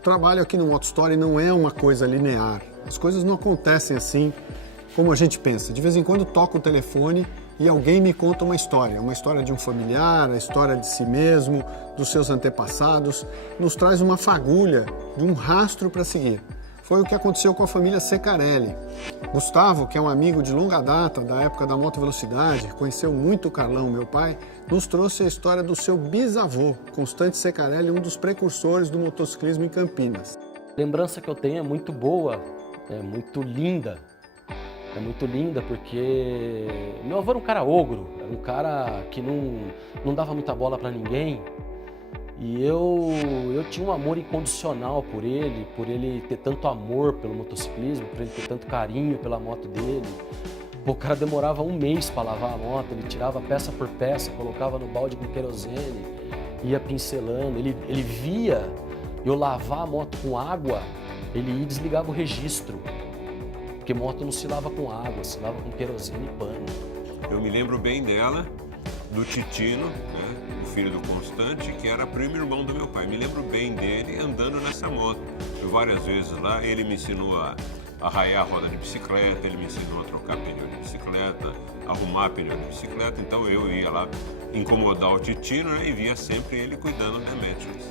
O trabalho aqui no Moto Story não é uma coisa linear. As coisas não acontecem assim como a gente pensa. De vez em quando toco o telefone e alguém me conta uma história de um familiar, a história de si mesmo, dos seus antepassados, nos traz uma fagulha de um rastro para seguir. Foi o que aconteceu com a família Secarelli. Gustavo, que é um amigo de longa data, da época da moto velocidade, conheceu muito o Carlão, meu pai, nos trouxe a história do seu bisavô, Constante Secarelli, um dos precursores do motociclismo em Campinas. A lembrança que eu tenho é muito boa, é muito linda. É muito linda porque meu avô era um cara ogro, era um cara que não dava muita bola para ninguém. E eu tinha um amor incondicional por ele ter tanto amor pelo motociclismo, por ele ter tanto carinho pela moto dele. O cara demorava um mês para lavar a moto, ele tirava peça por peça, colocava no balde com querosene, ia pincelando. Ele via eu lavar a moto com água, ele ia e desligava o registro. Porque moto não se lava com água, se lava com querosene e pano. Eu me lembro bem dela, do Titino, né, o filho do Constante, que era primo irmão do meu pai. Me lembro bem dele andando nessa moto. Eu várias vezes lá, ele me ensinou a arraiar a roda de bicicleta, ele me ensinou a trocar pneu de bicicleta, arrumar pneu de bicicleta. Então eu ia lá incomodar o Titino, né, e via sempre ele cuidando da Metros.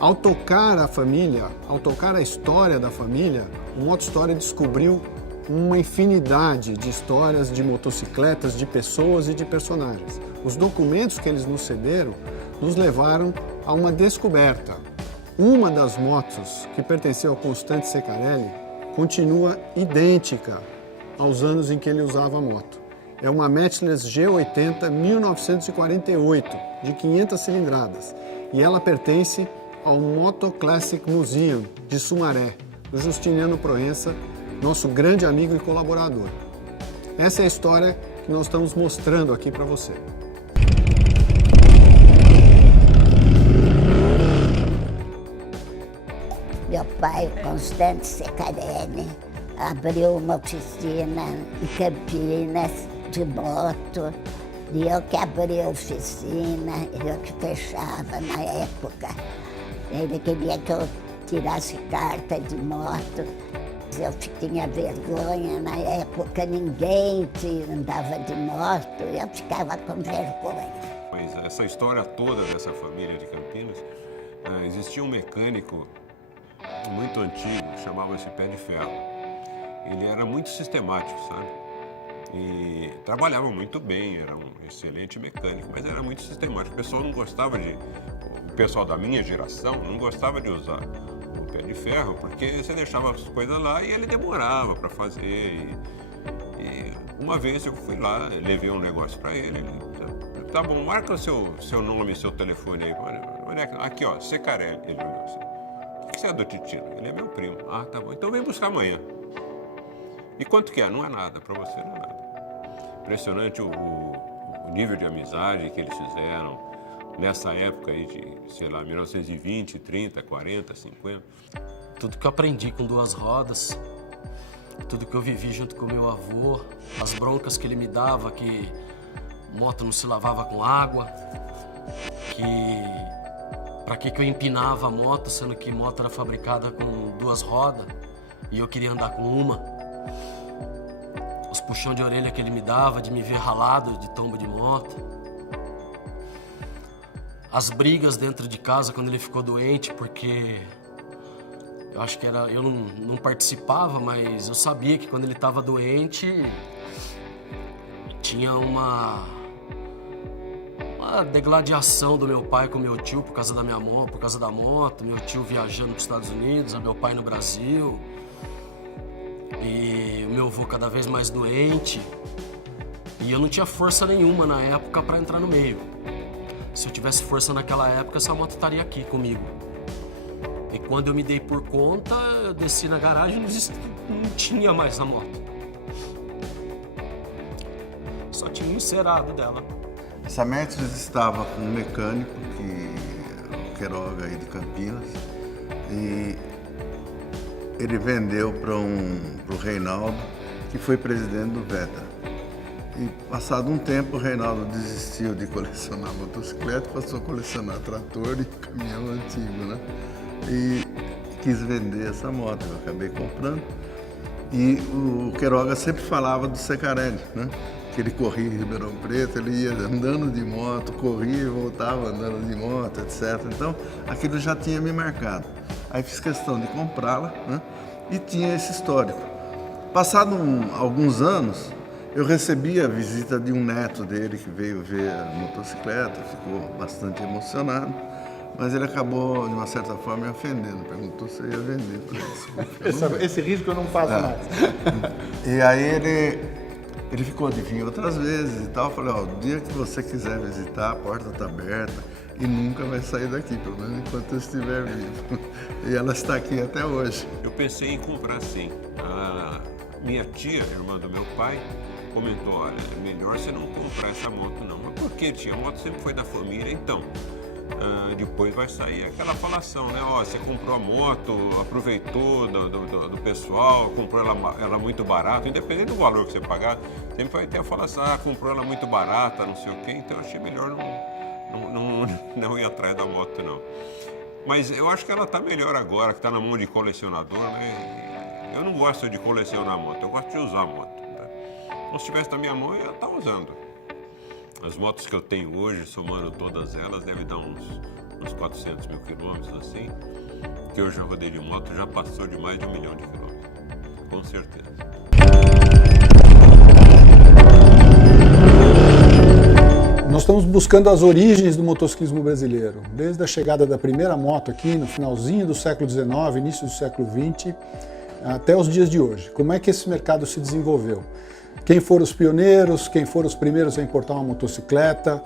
Ao tocar a família, ao tocar a história da família, o Moto Story descobriu uma infinidade de histórias de motocicletas, de pessoas e de personagens. Os documentos que eles nos cederam nos levaram a uma descoberta. Uma das motos que pertenceu ao Constante Secarelli continua idêntica aos anos em que ele usava a moto. É uma Mettlers G80 1948, de 500 cilindradas, e ela pertence ao Moto Classic Museum de Sumaré, do Justiniano Proença, nosso grande amigo e colaborador. Essa é a história que nós estamos mostrando aqui para você. Meu pai, Constante Secarelli, abriu uma oficina em Campinas de moto. E eu que abri a oficina, eu que fechava na época. Ele queria que eu tirasse carta de moto. Eu tinha vergonha, na época ninguém andava de moto, eu ficava com vergonha. Mas essa história toda dessa família de Campinas, existia um mecânico muito antigo, chamava-se Pé de Ferro. Ele era muito sistemático, sabe? E trabalhava muito bem, era um excelente mecânico, mas era muito sistemático. O pessoal não gostava o pessoal da minha geração não gostava de usar o Pé de Ferro, porque você deixava as coisas lá e ele demorava para fazer. E uma vez eu fui lá, levei um negócio para ele, tá bom, marca o seu nome e seu telefone aí. Aqui, ó, Secarelli. Ele olhou assim, você é do Titino? Ele é meu primo. Ah, tá bom, então vem buscar amanhã. E quanto que é? Não é nada, para você não é nada. Impressionante o nível de amizade que eles fizeram nessa época aí de, sei lá, 1920, 30, 40, 50. Tudo que eu aprendi com duas rodas, tudo que eu vivi junto com meu avô, as broncas que ele me dava, que moto não se lavava com água, pra que eu empinava a moto, sendo que moto era fabricada com duas rodas e eu queria andar com uma. Os puxão de orelha que ele me dava, de me ver ralado de tombo de moto. As brigas dentro de casa quando ele ficou doente, porque eu acho que eu não participava, mas eu sabia que quando ele estava doente tinha uma degladiação do meu pai com meu tio por causa da minha moto, por causa da moto, meu tio viajando para os Estados Unidos, meu pai no Brasil. E o meu avô cada vez mais doente. E eu não tinha força nenhuma na época para entrar no meio. Se eu tivesse força naquela época, essa moto estaria aqui comigo. E quando eu me dei por conta, eu desci na garagem e não tinha mais a moto. Só tinha um encerado dela. Essa Metros estava com um mecânico, o Queiroga aí de Campinas, e ele vendeu para o Reinaldo, que foi presidente do VETA. E passado um tempo, o Reinaldo desistiu de colecionar motocicleta, passou a colecionar trator e caminhão antigo, né? E quis vender essa moto, eu acabei comprando. E o Queiroga sempre falava do Cecarelli, né? Que ele corria em Ribeirão Preto, ele ia andando de moto, corria e voltava andando de moto, etc. Então, aquilo já tinha me marcado. Aí fiz questão de comprá-la, né? E tinha esse histórico. Passado alguns anos, eu recebi a visita de um neto dele que veio ver a motocicleta, ficou bastante emocionado, mas ele acabou, de uma certa forma, me ofendendo. Perguntou se eu ia vender para ele. Esse risco eu não faço mais. E aí ele ficou de vir outras vezes e tal. Eu falei, ó, o dia que você quiser visitar, a porta está aberta e nunca vai sair daqui, pelo menos enquanto eu estiver vivo. E ela está aqui até hoje. Eu pensei em comprar sim. A minha tia, irmã do meu pai, comentou, olha, é melhor você não comprar essa moto não. Mas por que, tia? A moto sempre foi da família, então. Depois vai sair aquela falação, né? Ó, você comprou a moto, aproveitou do pessoal, comprou ela muito barata, independente do valor que você pagar, sempre vai ter a falação, comprou ela muito barata, não sei o quê, então eu achei melhor não ir atrás da moto, não. Mas eu acho que ela tá melhor agora, que tá na mão de colecionador, né? Eu não gosto de colecionar moto, eu gosto de usar a moto. Né? Então, se estivesse na minha mão, eu ia estar usando. As motos que eu tenho hoje, somando todas elas, deve dar uns 400 mil quilômetros, assim. Que eu já rodei de moto, já passou de mais de 1 milhão de quilômetros. Com certeza. Nós estamos buscando as origens do motociclismo brasileiro, desde a chegada da primeira moto aqui no finalzinho do século XIX, início do século XX, até os dias de hoje. Como é que esse mercado se desenvolveu? Quem foram os pioneiros, quem foram os primeiros a importar uma motocicleta,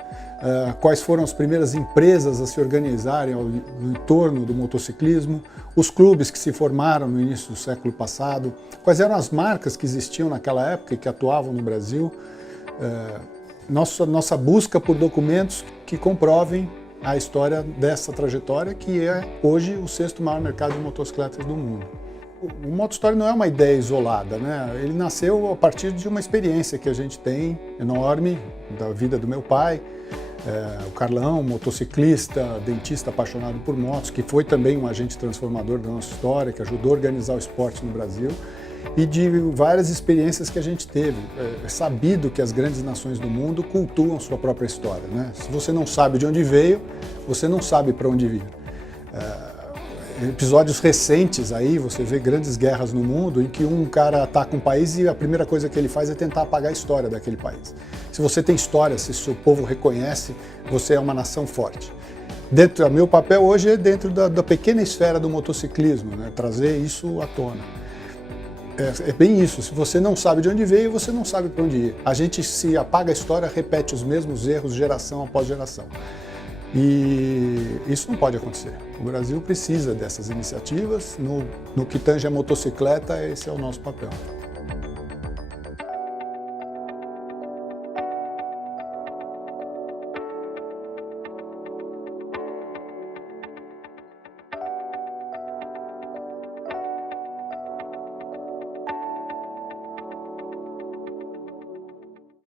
quais foram as primeiras empresas a se organizarem no entorno do motociclismo, os clubes que se formaram no início do século passado, quais eram as marcas que existiam naquela época e que atuavam no Brasil. Nossa busca por documentos que comprovem a história dessa trajetória, que é hoje o 6º maior mercado de motocicletas do mundo. O Motostory não é uma ideia isolada, né? Ele nasceu a partir de uma experiência que a gente tem enorme da vida do meu pai, o Carlão, motociclista, dentista apaixonado por motos, que foi também um agente transformador da nossa história, que ajudou a organizar o esporte no Brasil, e de várias experiências que a gente teve. É sabido que as grandes nações do mundo cultuam sua própria história, né? Se você não sabe de onde veio, você não sabe para onde vir. Episódios recentes aí, você vê grandes guerras no mundo em que um cara ataca um país e a primeira coisa que ele faz é tentar apagar a história daquele país. Se você tem história, se seu povo reconhece, você é uma nação forte. O meu papel hoje é dentro da pequena esfera do motociclismo, né? Trazer isso à tona. É bem isso, se você não sabe de onde veio, você não sabe para onde ir. A gente, se apaga a história, repete os mesmos erros geração após geração. E isso não pode acontecer. O Brasil precisa dessas iniciativas. No que tange a motocicleta, esse é o nosso papel.